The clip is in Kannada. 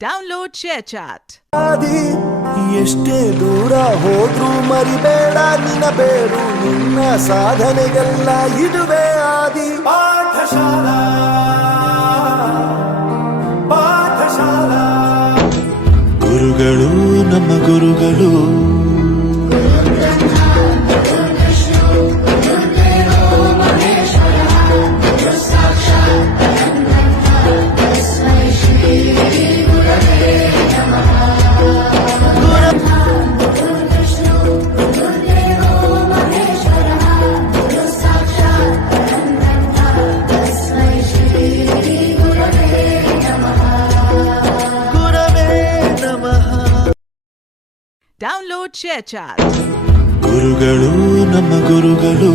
Download ShareChat. ಎಷ್ಟೇ ದೂರ ಹೋದ್ರೂ ಮರಿಬೇಡ ನಿನ್ನ ಬೇರು, ನಿನ್ನ ಸಾಧನೆಗೆಲ್ಲ ಇದುವೇ ಆದಿ. ಪಾಠಶಾಲಾ ಪಾಠಶಾಲಾ ಗುರುಗಳು ನಮ್ಮ ಗುರುಗಳು. Download ShareChat. ಗುರುಗಳು ನಮ್ಮ ಗುರುಗಳು.